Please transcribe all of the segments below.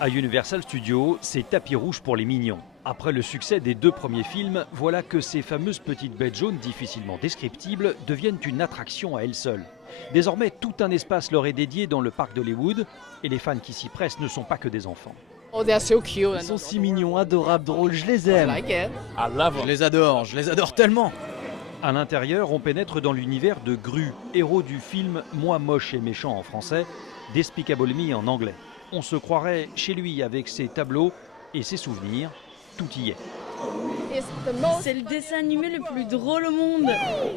À Universal Studios, c'est tapis rouge pour les mignons. Après le succès des 2 premiers films, voilà que ces fameuses petites bêtes jaunes difficilement descriptibles deviennent une attraction à elles seules. Désormais, tout un espace leur est dédié dans le parc d'Hollywood et les fans qui s'y pressent ne sont pas que des enfants. Ils sont si mignons, adorables, drôles, je les aime. Je les adore tellement. À l'intérieur, on pénètre dans l'univers de Gru, héros du film Moi moche et méchant en français, Despicable Me en anglais. On se croirait chez lui avec ses tableaux et ses souvenirs, tout y est. C'est le dessin animé le plus drôle au monde.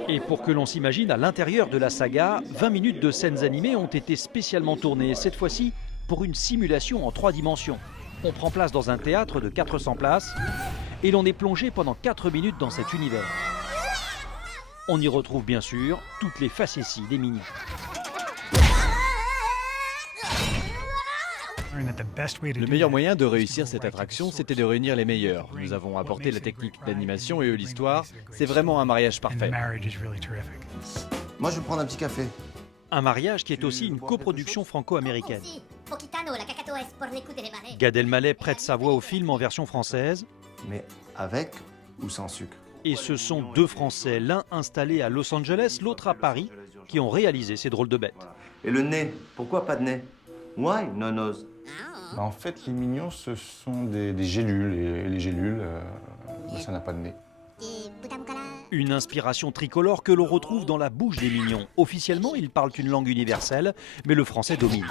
Et pour que l'on s'imagine, à l'intérieur de la saga, 20 minutes de scènes animées ont été spécialement tournées, cette fois-ci pour une simulation en 3 dimensions. On prend place dans un théâtre de 400 places et l'on est plongé pendant 4 minutes dans cet univers. On y retrouve bien sûr toutes les facéties des mignons. Le meilleur moyen de réussir cette attraction, c'était de réunir les meilleurs. Nous avons apporté la technique d'animation et eux l'histoire. C'est vraiment un mariage parfait. Moi, je vais prendre un petit café. Un mariage qui est aussi une coproduction franco-américaine. Gad Elmaleh prête sa voix au film en version française. Mais avec ou sans sucre? Et ce sont 2 Français, l'un installé à Los Angeles, l'autre à Paris, qui ont réalisé ces drôles de bêtes. Et le nez? Pourquoi pas de nez? Why no nose? En fait, les mignons, ce sont des gélules. Et les gélules, ça n'a pas de nez. Une inspiration tricolore que l'on retrouve dans la bouche des mignons. Officiellement, ils parlent une langue universelle, mais le français domine.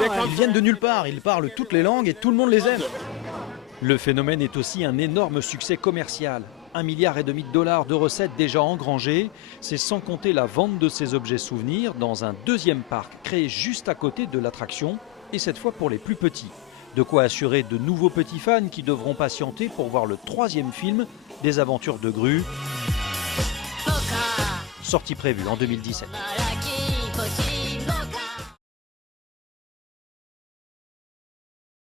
Ils viennent de nulle part, ils parlent toutes les langues et tout le monde les aime. Le phénomène est aussi un énorme succès commercial. 1,5 milliard de recettes déjà engrangées. C'est sans compter la vente de ces objets souvenirs dans un 2e parc créé juste à côté de l'attraction, et cette fois pour les plus petits. De quoi assurer de nouveaux petits fans qui devront patienter pour voir le 3e film des aventures de Gru, sortie prévue en 2017.